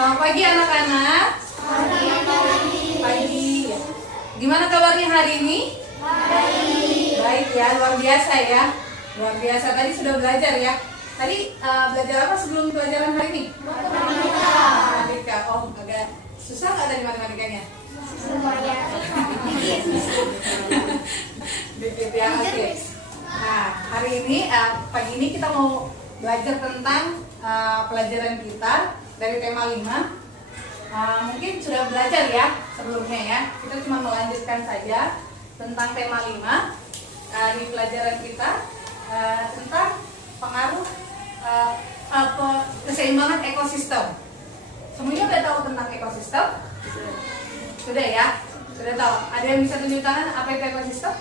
Selamat pagi anak-anak. Pagi. Gimana kabarnya hari ini? Baik ya, luar biasa ya. Luar biasa. Tadi sudah belajar ya. Tadi belajar apa sebelum pelajaran hari ini? Matematika. Oh, agak susah nggak tadi matematikanya? Dikit ya, oke. Nah, hari ini pagi ini kita mau belajar tentang pelajaran kita dari tema 5. Mungkin sudah belajar ya sebelumnya ya. Kita cuma melanjutkan saja tentang tema 5 di pelajaran kita tentang pengaruh keseimbangan ekosistem. Semuanya udah tahu tentang ekosistem? Sudah ya? Sudah tahu. Ada yang bisa tunjuk tangan apa itu ekosistem?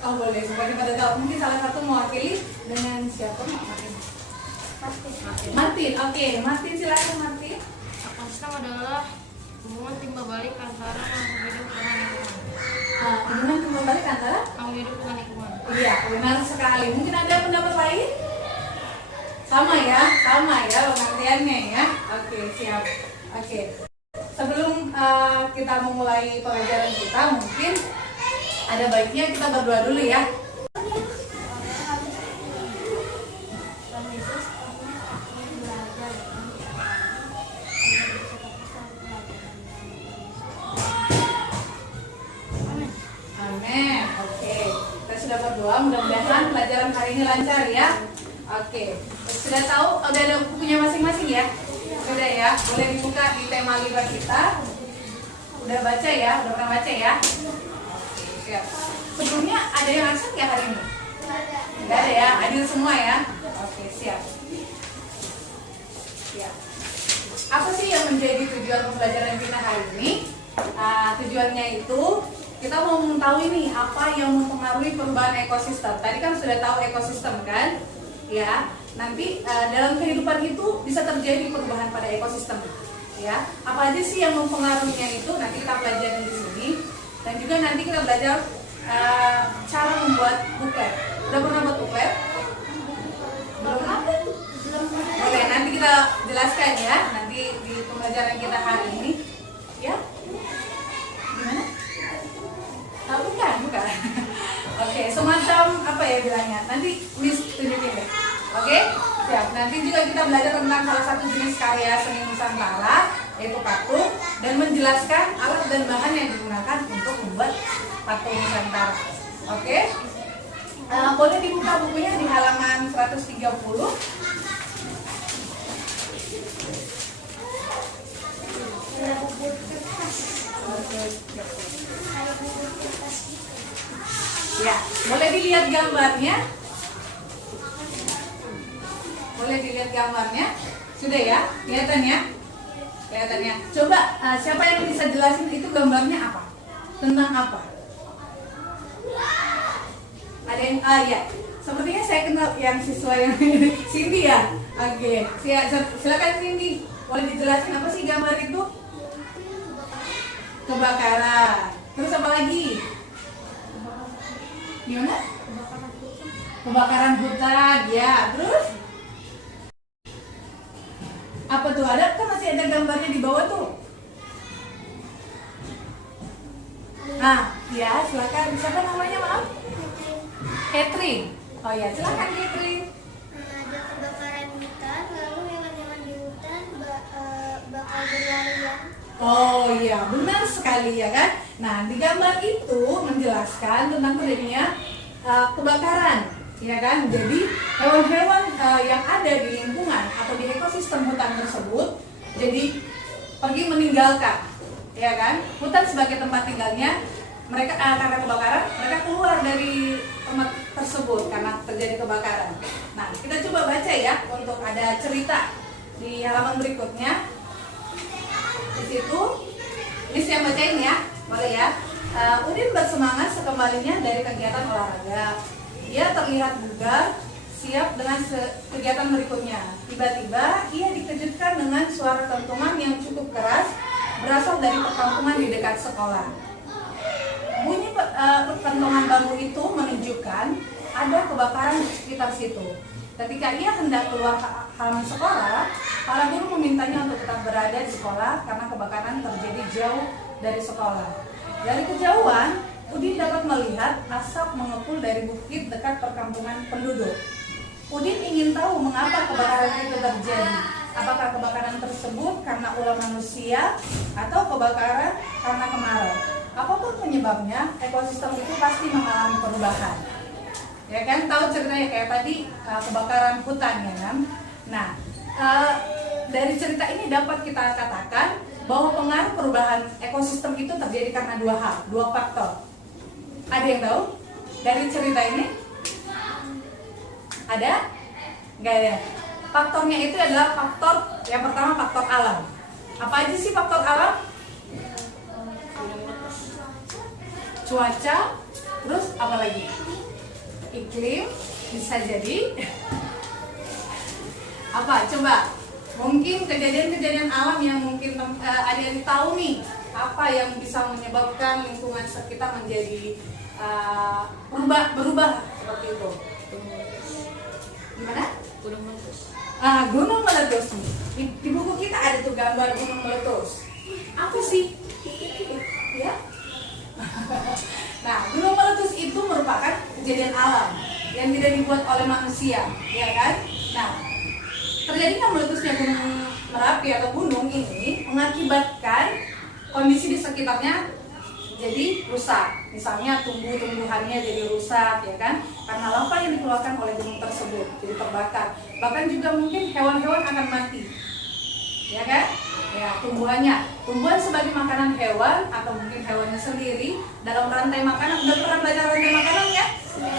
Oh boleh, sebagai pada tahu. Mungkin salah satu mewakili dengan siapa? Martin. Oke, Martin silakan Martin. Ekosistem adalah hubungan timbal balik antara makhluk hidup dengan lingkungan. Hubungan timbal balik antara Makhluk hidup dengan lingkungan. Iya, benar sekali. Mungkin ada pendapat lain? Sama ya pengertiannya ya. Oke, siap. Oke. Sebelum kita memulai pelajaran kita, mungkin ada baiknya kita berdoa dulu ya. Amin. Oke. Kita sudah berdoa, mudah-mudahan pelajaran hari ini lancar ya. Oke. Sudah tahu, udah ada bukunya masing-masing ya? Sudah ya. Boleh dibuka di tema 5 kita. Udah baca ya? Udah pernah baca ya? Siap. Sebelumnya ada yang absen ya hari ini? Enggak ada ya? Hadir semua ya? Oke, siap. Siap. Apa sih yang menjadi tujuan pembelajaran kita hari ini? Tujuannya itu kita mau mengetahui nih apa yang mempengaruhi perubahan ekosistem. Tadi kan sudah tahu ekosistem kan? Ya. Nanti dalam kehidupan itu bisa terjadi perubahan pada ekosistem. Ya. Apa aja sih yang mempengaruhinya itu? Nanti kita pelajari di sini. Dan juga nanti kita belajar cara membuat buklet. Udah pernah buat buklet? Belum ada tuh. Oke, nanti kita jelaskan ya. Nanti di pembelajaran kita hari ini. Ya? Gimana? Bukan. Oke, semacam apa ya bilangnya? Nanti Miss tunjukin deh. Oke? Siap. Nanti juga kita belajar tentang salah satu jenis karya seni Nusantara, yaitu patung, dan menjelaskan alat dan bahan yang digunakan untuk membuat patung Nusantara. Oke? Boleh dibuka bukunya di halaman 130. Ya, boleh dilihat gambarnya. Boleh dilihat gambarnya. Sudah ya? Kelihatan ya? Kelihatannya. Coba siapa yang bisa jelasin itu gambarnya apa? Tentang apa? Ada yang ya. Sepertinya saya kenal yang siswa yang Cindy ya. Oke. Silakan Cindy. Boleh dijelasin apa sih gambar itu? Kebakaran. Terus apa lagi? Gimana? Kebakaran hutan. Ya. Terus? Apa tuh? Ada kan masih ada gambarnya di bawah tuh. Nah, ya silakan. Siapa namanya maaf? Catherine. Oh ya, silakan Catherine. Ada kebakaran hutan, lalu hewan-hewan di hutan bakal berlarian. Oh iya, benar sekali ya kan. Nah, di gambar itu menjelaskan tentang terjadinya kebakaran, ya kan. Jadi hewan-hewan yang ada di lingkungan atau di ekosistem hutan tersebut jadi pergi meninggalkan, ya kan. Hutan sebagai tempat tinggalnya mereka karena kebakaran, mereka keluar dari tempat tersebut karena terjadi kebakaran. Nah, kita coba baca ya untuk ada cerita di halaman berikutnya. Di situ, Miss yang bacain ya, boleh ya. Udin bersemangat sekembalinya dari kegiatan olahraga. Ia terlihat bugar, siap dengan kegiatan berikutnya. Tiba-tiba ia dikejutkan dengan suara dentuman yang cukup keras berasal dari perkampungan di dekat sekolah. Bunyi pentungan bambu itu menunjukkan ada kebakaran di sekitar situ. Ketika ia hendak keluar halaman sekolah, para guru memintanya untuk tetap berada di sekolah karena kebakaran terjadi jauh dari sekolah. Dari kejauhan, Udin dapat melihat asap mengepul dari bukit dekat perkampungan penduduk. Udin ingin tahu mengapa kebakaran itu terjadi. Apakah kebakaran tersebut karena ulah manusia atau kebakaran karena kemarau? Apapun penyebabnya, ekosistem itu pasti mengalami perubahan. Ya kan, tahu ceritanya kayak tadi kebakaran hutan ya kan. Nah, dari cerita ini dapat kita katakan bahwa pengaruh perubahan ekosistem itu terjadi karena dua faktor. Ada yang tahu dari cerita ini? Ada? Nggak ada. Faktornya itu adalah faktor yang pertama, faktor alam. Apa aja sih faktor alam? Cuaca, terus apa lagi? Iklim, bisa jadi apa? Coba, mungkin kejadian-kejadian alam yang mungkin ada yang tahu nih, apa yang bisa menyebabkan lingkungan sekitar menjadi berubah seperti itu. Gimana? Gunung meletus. Gunung meletus. Di buku kita ada tuh gambar gunung meletus. Apa sih? Ya? Nah, gunung meletus itu merupakan kejadian alam yang tidak dibuat oleh manusia, ya kan? Nah, terjadinya meletusnya gunung Merapi atau gunung ini mengakibatkan kondisi di sekitarnya jadi rusak. Misalnya tumbuh-tumbuhannya jadi rusak, ya kan? Karena lava yang dikeluarkan oleh gunung tersebut jadi terbakar. Bahkan juga mungkin hewan-hewan akan mati, ya kan? Ya, tumbuhan sebagai makanan hewan atau mungkin hewannya sendiri dalam rantai makanan. Udah pernah belajar rantai makanan ya?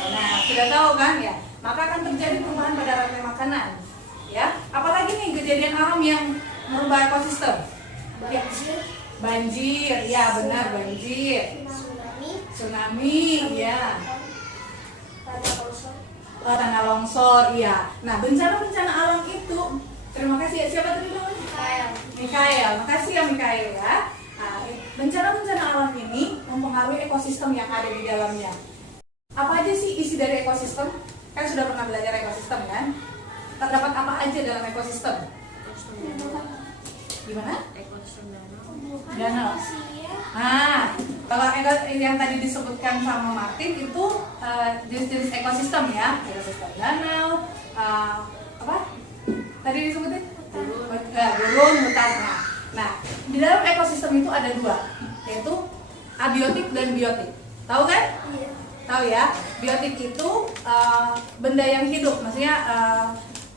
Nah, sudah tahu kan ya? Maka akan terjadi perubahan pada rantai makanan. Ya, apalagi nih kejadian alam yang merubah ekosistem? Ya, banjir, ya benar, banjir. Tsunami, ya. Tanah longsor, iya. Nah, bencana-bencana alam itu, terima kasih ya, siapa tadi namanya? Mikael, makasih ya Mikael ya. Nah, bencana-bencana alam ini mempengaruhi ekosistem yang ada di dalamnya. Apa aja sih isi dari ekosistem? Kan sudah pernah belajar ekosistem kan? Terdapat apa aja dalam ekosistem? Gimana? Ekosistem Danau. Kalau yang tadi disebutkan sama Martin itu jenis-jenis ekosistem ya, ekosistem danau, apa? Tadi disebutin? Gurun, hutan. Nah, di dalam ekosistem itu ada dua, yaitu abiotik dan biotik. Tahu kan? Iya. Tahu ya? Biotik itu benda yang hidup, maksudnya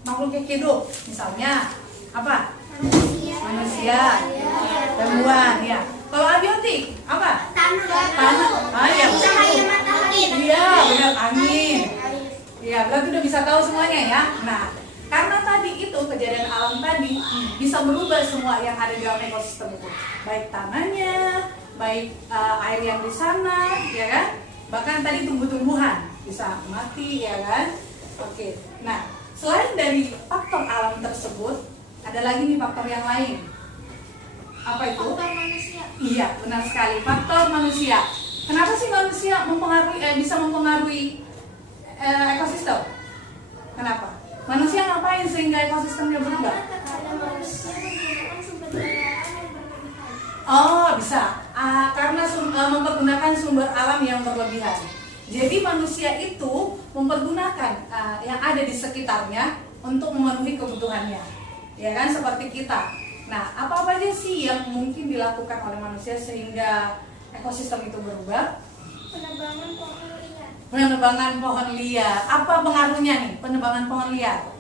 makhluk yang hidup. Misalnya apa? Manusia, tumbuhan, ya. Kalau abiotik apa? Tanah. Ya, Cahaya matahari. iya, benar, angin. Iya, berarti udah bisa tahu semuanya ya. Nah, karena tadi itu kejadian alam tadi bisa merubah semua yang ada di dalam ekosistem itu, baik tanahnya, baik air yang di sana, ya kan? Bahkan tadi tumbuh-tumbuhan bisa mati, ya kan? Oke. Nah, selain dari faktor alam tersebut, ada lagi nih faktor yang lain. Apa itu? Faktor manusia. Iya, benar sekali. Faktor manusia. Kenapa sih manusia bisa mempengaruhi ekosistem? Kenapa? Manusia ngapain sehingga ekosistemnya berubah? Karena manusia menggunakan sumber daya alam yang berlebihan. Oh, bisa. Karena mempergunakan sumber alam yang berlebihan. Jadi manusia itu mempergunakan yang ada di sekitarnya untuk memenuhi kebutuhannya. Ya kan, seperti kita. Nah, apa aja sih yang mungkin dilakukan oleh manusia sehingga ekosistem itu berubah? Penebangan pohon liar. Penebangan pohon liar. Apa pengaruhnya nih penebangan pohon liar?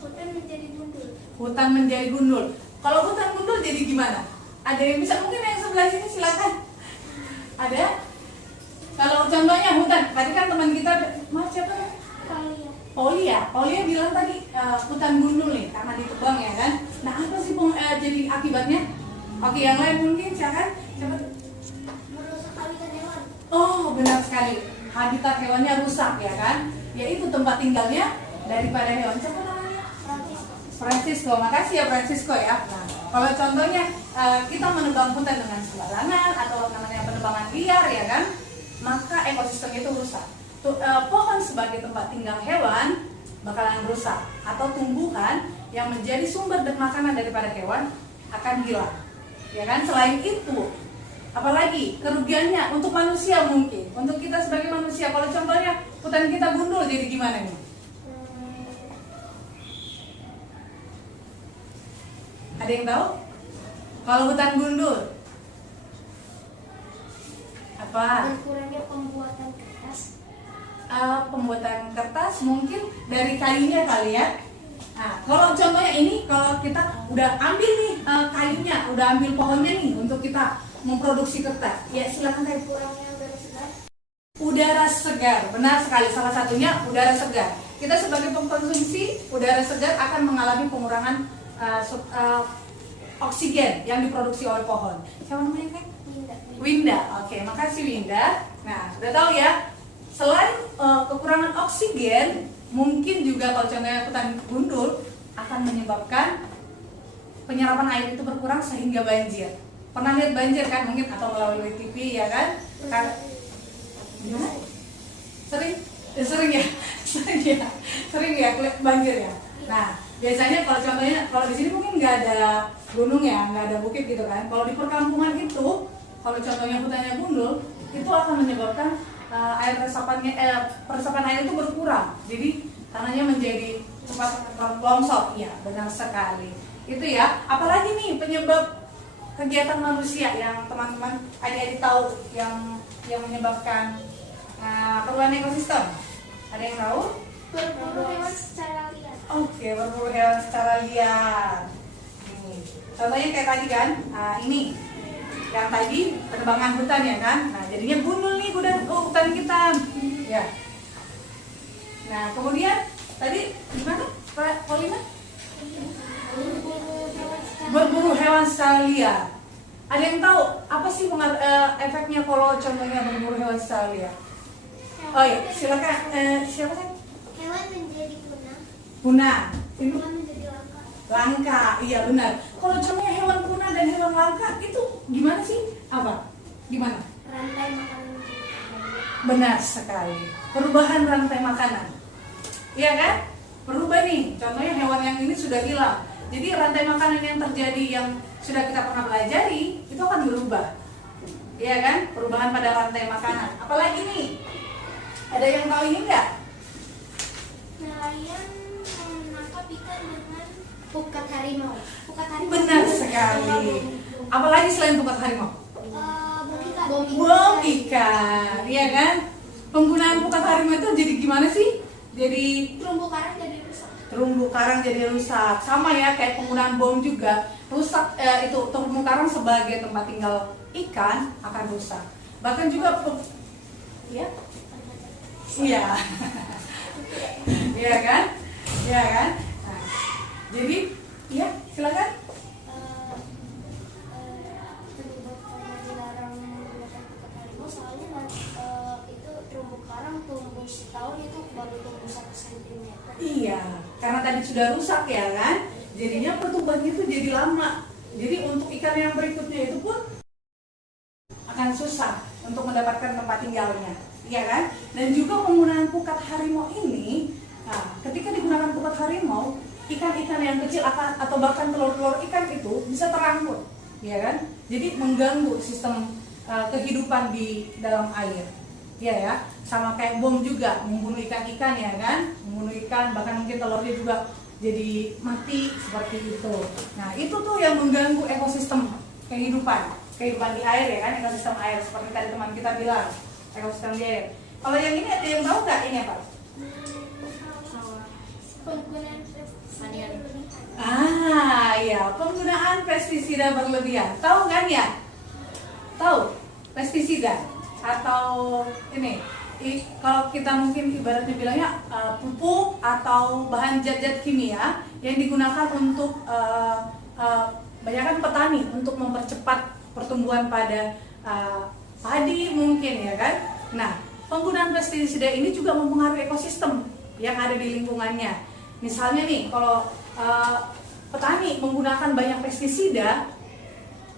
Hutan menjadi gundul. Hutan menjadi gundul. Kalau hutan gundul jadi gimana? Ada yang bisa, mungkin yang sebelah sini silakan. Ada? Kalau contohnya hutan, tadi kan teman kita, maaf siapa? Paulia bilang tadi hutan gundul nih karena ditebang ya kan. Nah, apa sih jadi akibatnya? Oke, yang lain mungkin silakan. Siapa? Merusak habitat hewan. Oh, benar sekali. Habitat hewannya rusak ya kan. Yaitu tempat tinggalnya daripada hewan. Siapa namanya? Francisco. Makasih ya Francisco ya. Nah, kalau contohnya kita menebang hutan dengan sembarangan atau namanya penebangan liar ya kan, maka ekosistem itu rusak. Pohon sebagai tempat tinggal hewan bakalan rusak, atau tumbuhan yang menjadi sumber makanan daripada hewan akan hilang. Ya kan? Selain itu, apalagi kerugiannya untuk manusia mungkin, untuk kita sebagai manusia. Kalau contohnya hutan kita gundul jadi gimana nih? Ada yang tahu? Kalau hutan gundul apa? Berkurangnya pembuatan kertas. Pembuatan kertas mungkin dari kayunya kali ya. Nah, kalau contohnya ini, kalau kita udah ambil nih kayunya, udah ambil pohonnya nih untuk kita memproduksi kertas, ya silakan kayak Kurangnya udara segar. udara segar, benar sekali. Salah satunya udara segar. Kita sebagai pengkonsumsi udara segar akan mengalami pengurangan oksigen yang diproduksi oleh pohon. Siapa namanya Kak? Winda. Oke, makasih Winda. Nah, udah tahu ya. Selain kekurangan oksigen, mungkin juga kalau contohnya hutan gundul akan menyebabkan penyerapan air itu berkurang sehingga banjir. Pernah lihat banjir kan mungkin, atau melalui TV ya kan? Gimana? Sering ya, sering ya banjir ya. Nah, biasanya kalau contohnya kalau di sini mungkin nggak ada gunung ya, nggak ada bukit gitu kan. Kalau di perkampungan itu, kalau contohnya hutannya gundul, itu akan menyebabkan peresapan air itu berkurang. Jadi tanahnya menjadi cepat longsor. Iya, benar sekali. Itu ya. Apalagi nih penyebab kegiatan manusia yang teman-teman adik-adik tahu yang menyebabkan perubahan ekosistem. Ada yang tahu? Berburu hewan secara liar. Oke, berburu hewan secara liar. Contohnya kayak tadi kan, ini yang tadi penebangan hutan ya kan. Nah, jadinya gundul nih hutan kita. Ya. Nah, kemudian tadi gimana, Pak Polina? Berburu hewan secara liar. Ada yang tahu apa sih efeknya kalau contohnya berburu hewan secara liar? Oh iya, silakan. Siapa sih? Hewan menjadi punah. Punah. Hewan menjadi langka. Langka, iya benar. Kalau contohnya hewan punah dan hewan langka itu gimana sih? Apa? Gimana? Rantai makanan. Benar sekali. Perubahan rantai makanan. Iya kan? Berubah nih. Contohnya hewan yang ini sudah hilang. Jadi rantai makanan yang terjadi yang sudah kita pernah pelajari itu akan berubah. Iya kan? Perubahan pada rantai makanan. Apalagi nih? Ada yang tahu ini enggak? Nelayan menangkap ikan dengan pukat harimau. Pukat harimau. Benar sekali. Apalagi selain pukat harimau? Bom ikan, iya kan? Penggunaan pukat harimau itu jadi gimana sih? Jadi Terumbu karang jadi rusak. terumbu karang jadi rusak. Sama ya kayak penggunaan bom juga rusak. Itu terumbu karang sebagai tempat tinggal ikan akan rusak. Bahkan juga ya, iya, iya kan, iya kan. Nah, jadi ya silakan. Dilarang menggunakan pukat harimau soalnya itu terumbu karang tumbuh setahun itu baru tumbuh 1 cm. Iya, karena tadi sudah rusak ya kan, jadinya pertumbuhannya itu jadi lama. Jadi untuk ikan yang berikutnya itu pun akan susah untuk mendapatkan tempat tinggalnya, iya kan? Dan juga penggunaan pukat harimau ini, ketika digunakan pukat harimau, ikan-ikan yang kecil atau bahkan telur-telur ikan itu bisa terangkut, iya kan? Jadi mengganggu sistem kehidupan di dalam air. Iya ya, sama kayak bom juga membunuh ikan-ikan ya kan, membunuh ikan, bahkan mungkin telurnya juga jadi mati seperti itu. Nah itu tuh yang mengganggu ekosistem kehidupan di air ya kan, ekosistem air seperti tadi teman kita bilang, ekosistem di air. Kalau yang ini ada yang tahu nggak ini apa? Penggunaan pestisida berlebihan. Iya, penggunaan pestisida berlebihan. Tahu kan ya? Tahu pestisida atau ini kalau kita mungkin ibaratnya bilangnya pupuk atau bahan zat-zat kimia yang digunakan untuk banyakkan petani untuk mempercepat pertumbuhan pada padi mungkin ya kan. Nah, penggunaan pestisida ini juga mempengaruhi ekosistem yang ada di lingkungannya. Misalnya nih, kalau petani menggunakan banyak pestisida,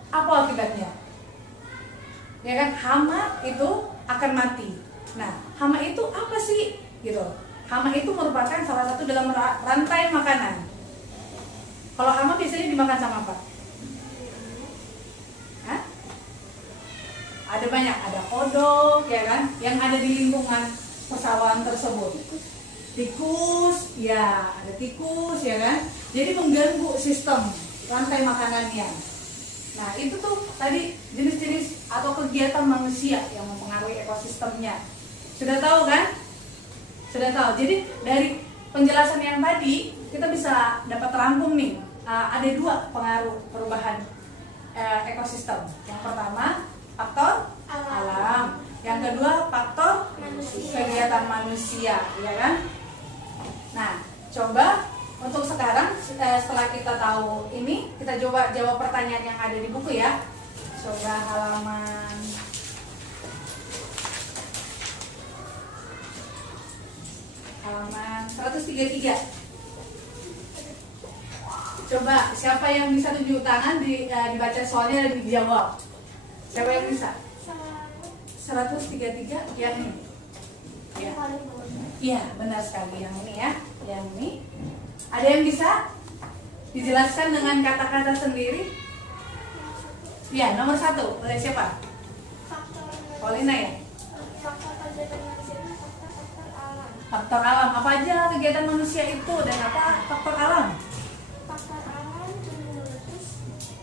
apa akibatnya? Ya kan, hama itu akan mati. Nah, hama itu apa sih? Gitu. Hama itu merupakan salah satu dalam rantai makanan. Kalau hama biasanya dimakan sama apa? Hah? Ada banyak, ada kodok ya kan, yang ada di lingkungan persawahan tersebut. Tikus, ya ada tikus ya kan. Jadi mengganggu sistem rantai makanannya. Nah itu tuh tadi jenis-jenis atau kegiatan manusia yang mempengaruhi ekosistemnya. Sudah tahu kan? Sudah tahu. Jadi dari penjelasan yang tadi kita bisa dapat rangkum nih. Ada dua pengaruh perubahan ekosistem. Yang pertama faktor alam. Yang kedua faktor kegiatan manusia, ya kan? Nah, coba untuk sekarang setelah kita tahu ini, kita coba jawab pertanyaan yang ada di buku ya. Coba halaman halaman 133. Coba siapa yang bisa tunjuk tangan dibaca soalnya dan dijawab. Siapa yang bisa? 133 yang ini. Ya. Iya, benar sekali yang ini ya. Yang ini. Ada yang bisa dijelaskan dengan kata-kata sendiri? Ya, nomor 1. Oleh siapa? Paulina ya? Faktor kegiatan manusia itu faktor alam. Faktor alam. Apa aja kegiatan manusia itu dan apa faktor alam? Faktor alam tumbuh-meletus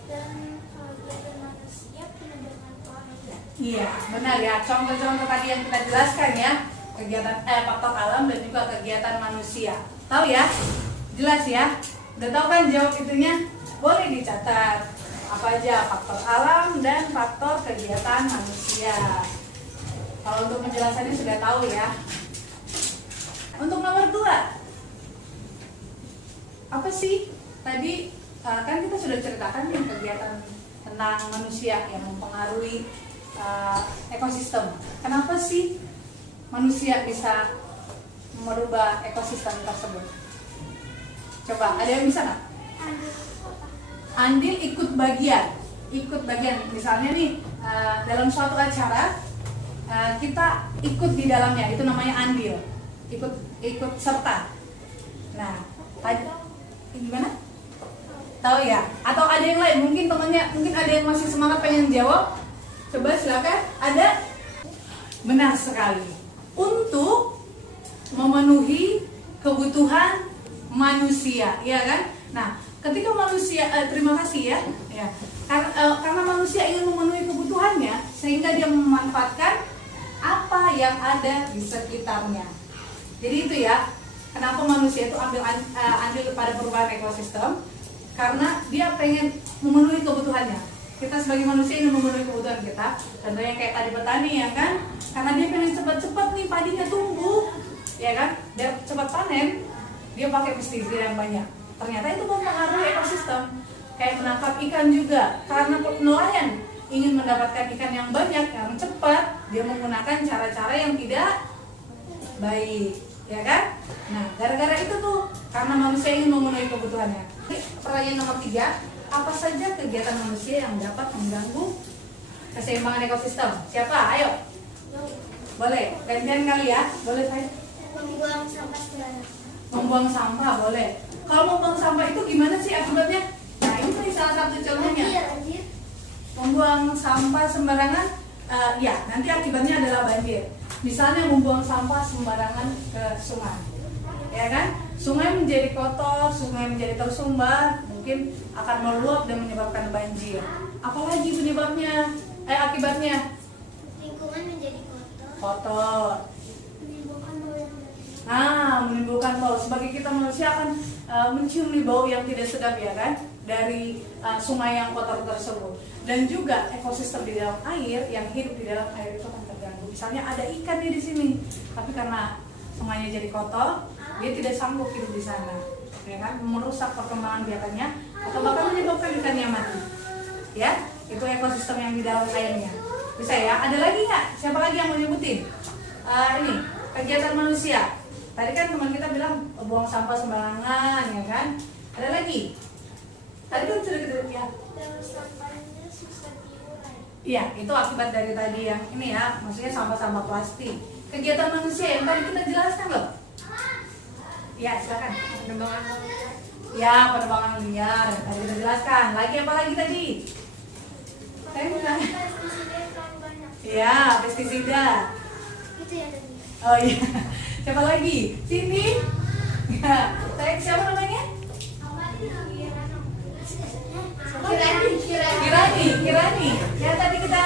dan kegiatan manusia penebangan planet. Iya, benar ya. Contoh-contoh tadi yang kita jelaskan ya. Kegiatan faktor alam dan juga kegiatan manusia. Tahu ya? Jelas ya? Udah tahu kan jawab itunya? Boleh dicatat. Apa aja faktor alam dan faktor kegiatan manusia. Kalau untuk penjelasannya sudah tahu ya. Untuk nomor 2, apa sih tadi kan kita sudah ceritakan nih kegiatan tentang manusia yang mempengaruhi ekosistem. Kenapa sih manusia bisa merubah ekosistem tersebut? Coba ada yang bisa nggak? Andil ikut bagian. Misalnya nih dalam suatu acara kita ikut di dalamnya, itu namanya andil. Ikut serta. Nah, gimana? Tahu ya? Atau ada yang lain? Mungkin temannya, mungkin ada yang masih semangat pengen jawab. Coba silakan. Ada? Benar sekali. Untuk memenuhi kebutuhan manusia, ya kan? Nah, ketika manusia, terima kasih ya. Karena manusia ingin memenuhi kebutuhannya, sehingga dia memanfaatkan apa yang ada di sekitarnya. Jadi itu ya, kenapa manusia itu ambil pada perubahan ekosistem, karena dia pengen memenuhi kebutuhannya. Kita sebagai manusia ingin memenuhi kebutuhan kita. Contohnya kayak tadi petani ya kan, karena dia pengen cepat-cepat nih padinya tumbuh, ya kan, biar cepat panen, dia pakai pestisida yang banyak. Ternyata itu mempengaruhi ekosistem. Kayak menangkap ikan juga, karena nelayan ingin mendapatkan ikan yang banyak, yang cepat, dia menggunakan cara-cara yang tidak baik, ya kan? Nah, gara-gara itu tuh, karena manusia ingin memenuhi kebutuhannya. Pertanyaan nomor 3, apa saja kegiatan manusia yang dapat mengganggu keseimbangan ekosistem? Siapa? Ayo. Boleh, gantian kali ya. Boleh saya? Membuang sampah sembarangan. Membuang sampah boleh. Kalau membuang sampah itu gimana sih akibatnya? Nah, ini salah satu contohnya. Banjir. Membuang sampah sembarangan, ya nanti akibatnya adalah banjir. Misalnya membuang sampah sembarangan ke sungai, ya kan? Sungai menjadi kotor, sungai menjadi tersumbat, mungkin akan meluap dan menyebabkan banjir. Apalagi penyebabnya, akibatnya? Lingkungan menjadi Kotor. menimbulkan bau yang Menimbulkan bau. Sebagai kita manusia akan mencium nih bau yang tidak sedap ya kan, dari sungai yang kotor tersebut. Dan juga ekosistem di dalam air, yang hidup di dalam air itu akan terganggu. Misalnya ada ikan di sini, tapi karena sungainya jadi kotor, dia tidak sanggup hidup di sana, ya kan, merusak perkembangan biakannya atau bahkan menyebabkan ikannya mati. Ya, itu ekosistem yang di dalam airnya. Bisa ya? Ada lagi nggak? Siapa lagi yang mau nyebutin? Ini kegiatan manusia. Tadi kan teman kita bilang buang sampah sembarangan, ya kan? Ada lagi? Tadi kan sudah kita ya. sampahnya susah diurai. Iya, itu akibat dari tadi yang ini ya, maksudnya sampah-sampah plastik. Kegiatan manusia yang tadi kita jelaskan loh. Ya, silakan. Penerbangan liar. Ya, penerbangan liar. Tadi kita jelaskan. Lagi apa lagi tadi? Saya bukan. pestisida terlalu banyak. Ya, pestisida. Itu ya tadi. Oh iya. Siapa lagi? Sini. Ya, saya siapa namanya? Kirani. Ya tadi kita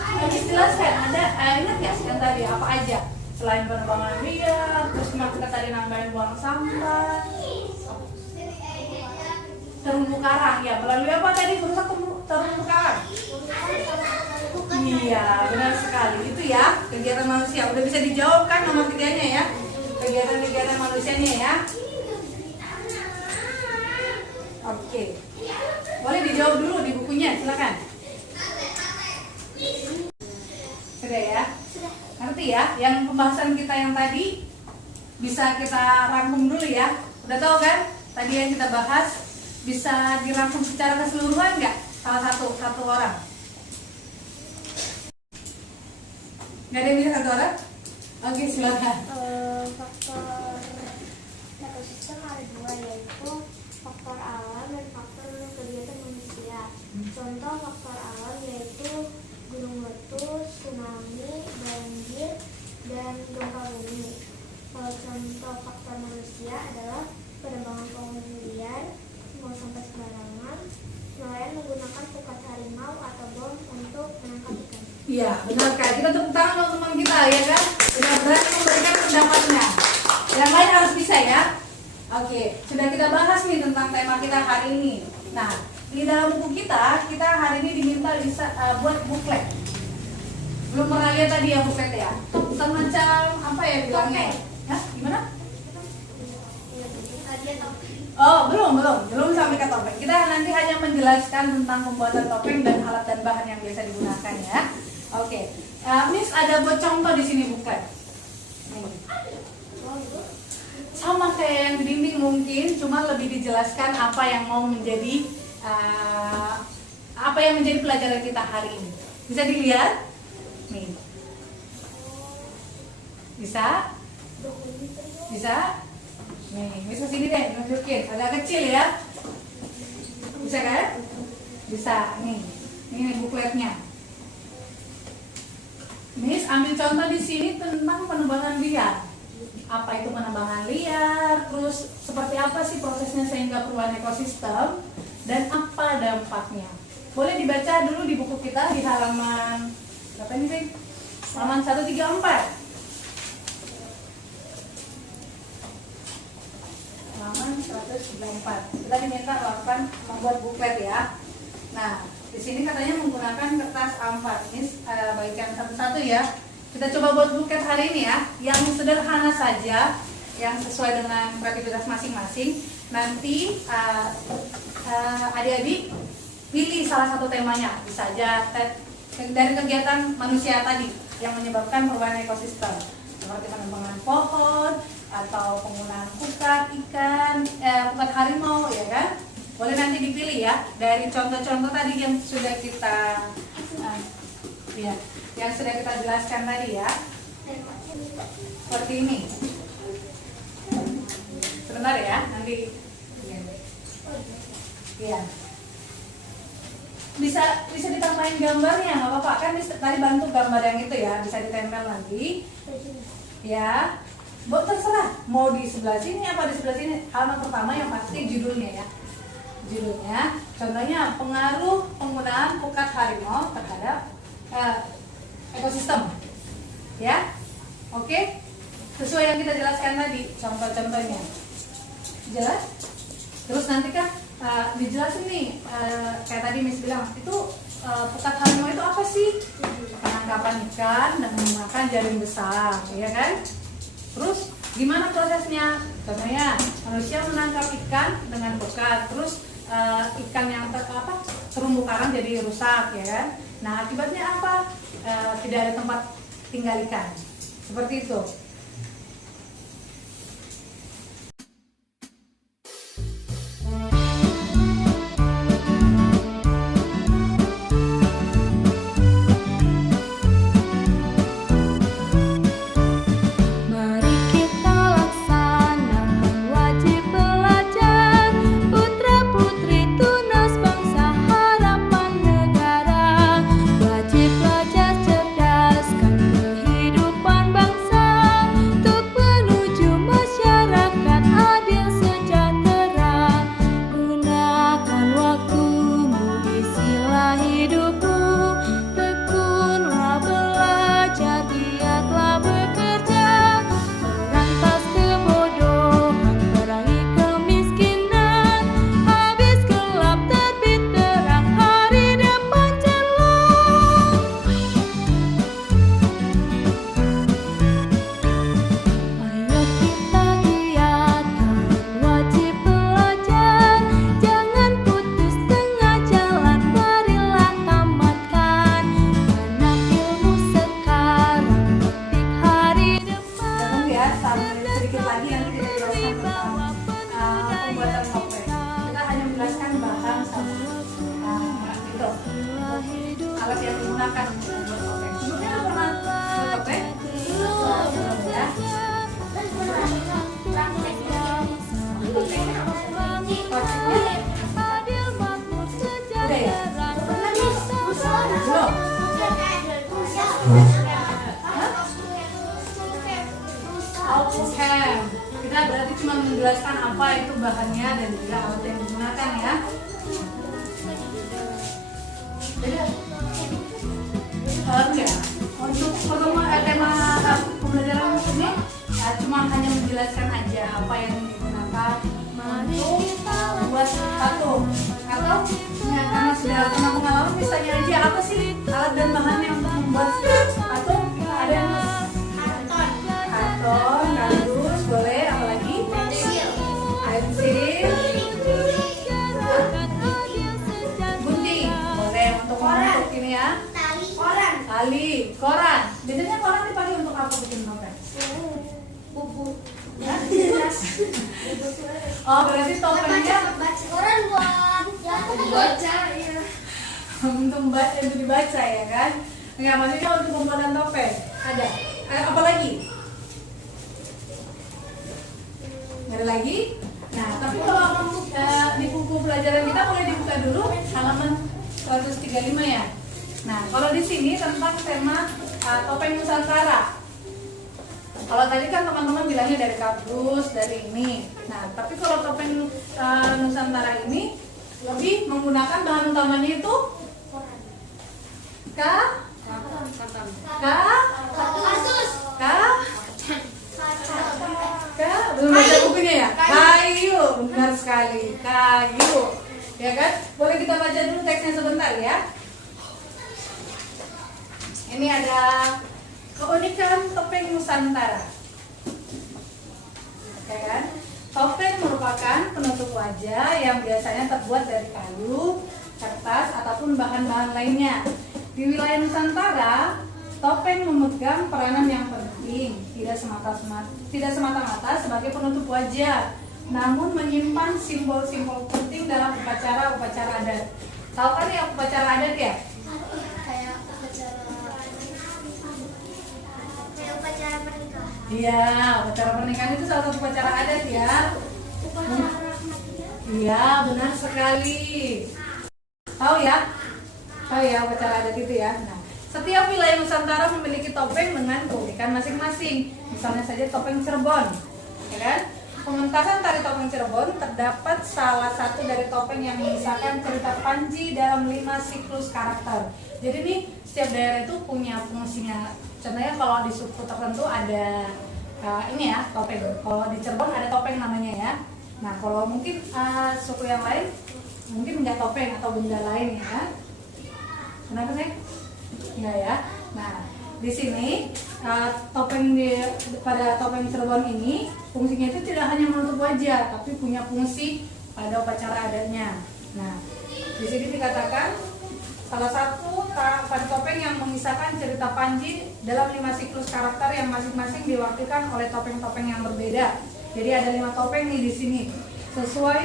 habis jelaskan. Ada ingat nggak yang tadi apa aja? Selain penerbangan liar, terus kita tadi nambahin buang sampah, terumbu karang. Ya, melalui apa tadi merusak terumbu karang? Iya, benar sekali. Itu ya, kegiatan manusia. Udah bisa dijawab kan nomor 3-nya ya? Kegiatan-kegiatan manusianya ya. Oke. Boleh dijawab dulu di bukunya, silakan. Sudah ya? Ngerti ya? Yang pembahasan kita yang tadi bisa kita rangkum dulu ya. Udah tahu kan? Tadi yang kita bahas bisa dirangkum secara keseluruhan nggak? Salah satu orang. Nggak ada yang bisa satu orang? Oke, silakan. Faktor ekosistem ada dua, yaitu faktor alam dan faktor kegiatan manusia. Contoh faktor alam yaitu gunung meletus, tsunami, banjir, dan gempa bumi. Kalau contoh faktor manusia adalah penerbangan pengunjung liar, buang sampah sembarangan, nelayan menggunakan pukat harimau atau bom untuk menangkap ikan. Iya, benar kan? Kita tepuk tangan untuk teman kita ya kan? Sudah berani memberikan pendapatnya. Yang lain harus bisa ya. Oke, sudah kita bahas nih tentang tema kita hari ini. Nah, di dalam buku kita hari ini diminta bisa buat buklet. Belum pernah lihat tadi ya buklet ya? Semacam apa ya bilangnya? Hah? Gimana? Oh, belum sampai ke topeng. Kita nanti hanya menjelaskan tentang pembuatan topeng dan alat dan bahan yang biasa digunakan ya. Oke, Miss ada buat contoh di sini buklet. Nih. Sama kayak yang di dinding mungkin, cuma lebih dijelaskan apa yang mau menjadi apa yang menjadi pelajaran kita hari ini. Bisa dilihat? Nih. Bisa? Bisa? Nih, Miss kesini deh, nunjukin. Agak kecil ya. Bisa kan? Bisa. Nih, ini bukletnya. Miss ambil contoh di sini tentang penerbangan liar. Apa itu penerbangan liar? Terus seperti apa sih prosesnya sehingga perubahan ekosistem? Dan apa dampaknya? Boleh dibaca dulu di buku kita di halaman berapa ini sih? Halaman 134. Halaman 134. Kita diminta melakukan membuat buklet ya. Nah, di sini katanya menggunakan kertas A4. Ini bagikan satu-satu ya. Kita coba buat buklet hari ini ya, yang sederhana saja, yang sesuai dengan kreativitas masing-masing. Nanti adik-adik pilih salah satu temanya, bisa aja dari kegiatan manusia tadi yang menyebabkan perubahan ekosistem, seperti penebangan pohon atau penggunaan pukat ikan, pukat harimau, ya kan? Boleh nanti dipilih ya dari contoh-contoh tadi yang sudah kita yang sudah kita jelaskan tadi ya. Seperti ini. Sebentar ya, nanti. Iya. Bisa ditambahin gambarnya, nggak apa-apa kan? Tadi bantu gambar yang itu ya, bisa ditempel nanti. Ya, terserah. Mau di sebelah sini apa di sebelah sini. Halaman pertama yang pasti judulnya ya. Judulnya, contohnya pengaruh penggunaan pukat harimau terhadap ekosistem, ya, oke, sesuai yang kita jelaskan tadi, contoh-contohnya, jelas. Terus nanti kan dijelasin nih, kayak tadi Miss bilang, itu pukat harimau itu apa sih? Penangkapan ikan dan menggunakan jaring besar, ya kan? Terus gimana prosesnya? Contohnya manusia menangkap ikan dengan pukat, terus ikan yang terumbu karang jadi rusak, ya kan? Nah akibatnya apa? Tidak ada tempat tinggal ikan, seperti itu. Mari kita laksanakan cuma menjelaskan apa itu bahannya dan juga alat yang digunakan ya. Oke, untuk tema pembelajaran ini cuma hanya menjelaskan aja apa yang digunakan untuk buat tato. Atau ya, karena sudah pernah pengalaman, misalnya aja apa sih alat dan bahannya untuk membuat tato? Ada yang karton, kardus, boleh, apalagi? Pensil, gunting, boleh untuk membentuk ini ya. Tali, koran. Biasanya koran dipakai untuk apa bikin topeng? Buku. Oh, berarti topengnya Koran buat baca ya. untuk dibaca ya kan? Enggak, maksudnya untuk pembuatan topeng. Ada. Apa lagi? Nggak ada lagi? Nah, tapi kalau di buku pelajaran kita boleh dibuka dulu halaman 135 ya. Nah, kalau di sini tentang tema topeng Nusantara. Kalau tadi kan teman-teman bilangnya dari kardus, dari ini. Nah, tapi kalau topeng Nusantara ini lebih menggunakan bahan utamanya itu belum baca bukunya ya? Kayu, benar sekali, kayu. Ya kan? Boleh kita baca dulu teksnya sebentar ya. Ini ada keunikan topeng Nusantara. Ya kan? Topeng merupakan penutup wajah yang biasanya terbuat dari kayu, kertas, ataupun bahan-bahan lainnya. Di wilayah Nusantara, topeng memegang peranan yang penting, tidak semata-mata sebagai penutup wajah, namun menyimpan simbol-simbol penting dalam upacara-upacara adat. Tahu kan ya upacara adat ya? Kayak upacara pernikahan. Iya, upacara pernikahan itu salah satu upacara adat ya. Iya, benar sekali. Tahu ya? Tahu ya upacara adat itu ya. Nah, setiap wilayah Nusantara memiliki topeng dengan keunikan masing-masing. Misalnya saja topeng Cirebon, ya kan? Pementasan tari topeng Cirebon terdapat salah satu dari topeng yang mengisahkan cerita Panji dalam 5 siklus karakter. Jadi nih setiap daerah itu punya fungsinya. Contohnya kalau di suku tertentu ada ini ya topeng. Kalau di Cirebon ada topeng namanya ya. Nah kalau mungkin suku yang lain mungkin nggak topeng atau benda lain ya. Kenapa sih? Ya ya. Nah di sini pada topeng Cirebon ini fungsinya itu tidak hanya menutup wajah, tapi punya fungsi pada upacara adatnya. Nah di sini dikatakan salah satu pada topeng yang mengisahkan cerita Panji dalam 5 siklus karakter yang masing-masing diwakilkan oleh topeng-topeng yang berbeda. Jadi ada 5 topeng nih di sini sesuai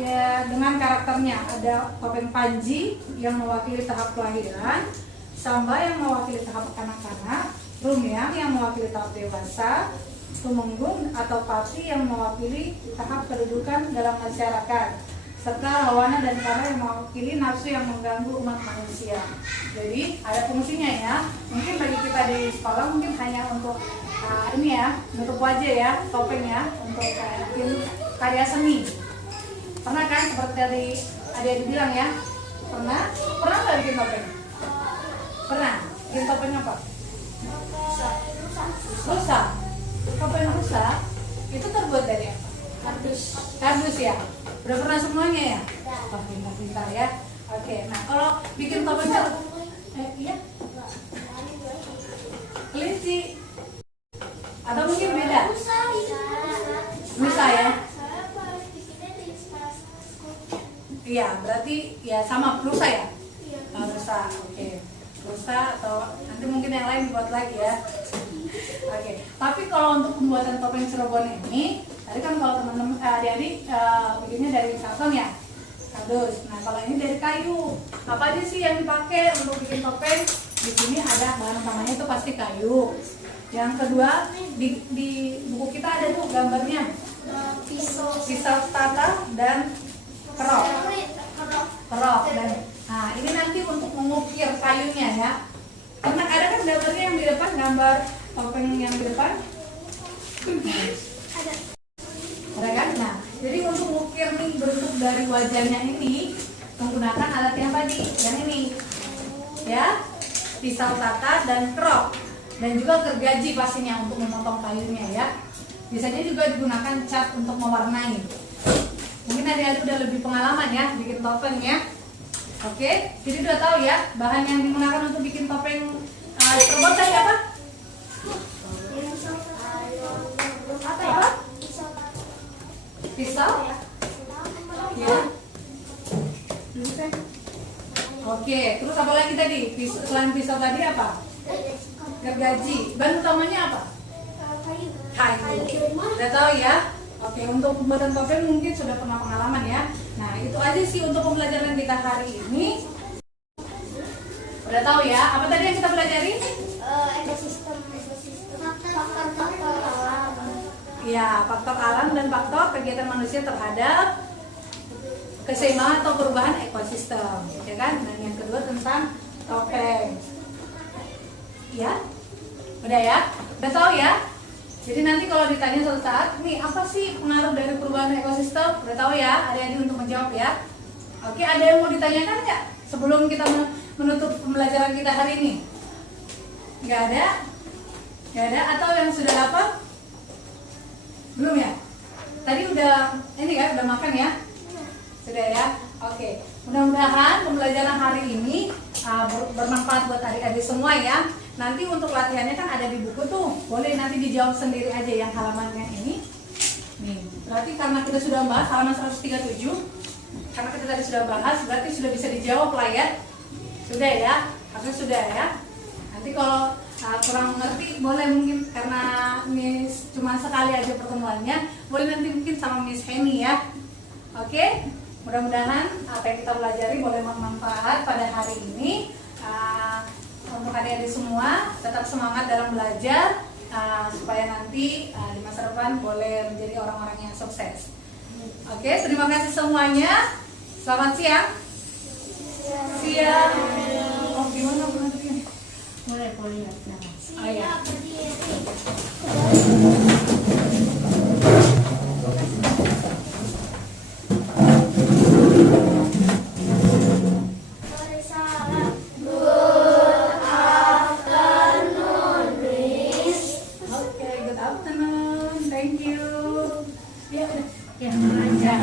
ya dengan karakternya. Ada topeng Panji yang mewakili tahap kelahiran, Samba yang mewakili tahap kanak-kanak, Rumiang yang mewakili tahap dewasa, Tumenggung atau Pati yang mewakili tahap kedudukan dalam masyarakat, serta Rawana dan Kara yang mewakili nafsu yang mengganggu umat manusia. Jadi ada fungsinya ya. Mungkin bagi kita di sekolah mungkin hanya untuk ini ya, menutup wajah ya, topeng ya, untuk bikin karya seni. Pernah kan seperti tadi adik bilang ya? Pernah nggak bikin topeng? Pernah. Bikin topeng apa? Rusa. Topeng rusa itu terbuat dari apa? Kardus ya. Udah pernah semuanya ya? Oh, pintar ya. Oke, nah kalau bikin topeng iya? Kelinci. Atau mungkin beda? Rusa ya? Iya, berarti ya sama rusa ya? Rusa, oke. Rusa atau nanti mungkin yang lain buat lagi ya. Oke, tapi kalau untuk pembuatan topeng Cirebon ini, tadi kan kalau teman-teman adik-adik bikinnya dari karton ya, kardus. Nah kalau ini dari kayu, apa aja sih yang dipakai untuk bikin topeng? Di sini ada bahan utamanya itu pasti kayu. Yang kedua di buku kita ada tuh gambarnya pisau tata dan kerok dan nah ini nanti untuk mengukir kayunya ya. Karena ada kan gambarnya yang di depan, gambar topeng yang di depan. Ada kan? Nah, jadi untuk mengukir nih bentuk dari wajahnya ini menggunakan alat yang tadi, yang ini, ya, pisau tatar dan kerok, dan juga gergaji pastinya untuk memotong kayunya ya. Biasanya juga digunakan cat untuk mewarnai. Mungkin adik-adik udah lebih pengalaman ya bikin topeng ya. Oke, jadi udah tahu ya bahan yang digunakan untuk bikin topeng robot tadi apa? Apa ya? Pisau? Ya. Oke, terus apa lagi tadi? Selain pisau tadi apa? Gergaji. Bahan utamanya apa? Kayu. Udah tahu ya? Oke, untuk pembuatan topeng mungkin sudah pernah pengalaman ya. Nah, itu aja sih untuk pembelajaran kita hari ini. Udah tahu ya? Apa tadi yang kita pelajari? Ekosistem, faktor alam. Ya, faktor alam dan faktor kegiatan manusia terhadap keseimbangan atau perubahan ekosistem, ya kan? Dan yang kedua tentang topeng. Ya, udah ya? Udah tahu ya? Jadi nanti kalau ditanya suatu saat, nih apa sih pengaruh dari perubahan ekosistem? Udah tahu ya, adik-adik untuk menjawab ya. Oke, ada yang mau ditanyakan nggak sebelum kita menutup pembelajaran kita hari ini? Nggak ada? Nggak ada? Atau yang sudah dapat? Belum ya? Tadi udah ini kan, udah makan ya? Sudah ya? Oke. Mudah-mudahan pembelajaran hari ini bermanfaat buat adik-adik semua ya. Nanti untuk latihannya kan ada di buku tuh. Boleh nanti dijawab sendiri aja yang halamannya ini. Nih, berarti karena kita sudah bahas halaman 137, karena kita tadi sudah bahas, berarti sudah bisa dijawab lah ya. Sudah ya? Harusnya sudah ya. Nanti kalau kurang mengerti boleh mungkin karena Miss cuma sekali aja pertemuannya, boleh nanti mungkin sama Miss Henny ya. Oke? Mudah-mudahan apa yang kita pelajari boleh bermanfaat pada hari ini. Untuk adik-adik semua tetap semangat dalam belajar supaya nanti di masa depan boleh menjadi orang-orang yang sukses. Oke, terima kasih semuanya. Selamat siang. Siang. Oh, gimana pengertiannya? Boleh ya. Oh ya. Thank you. Ya, ya,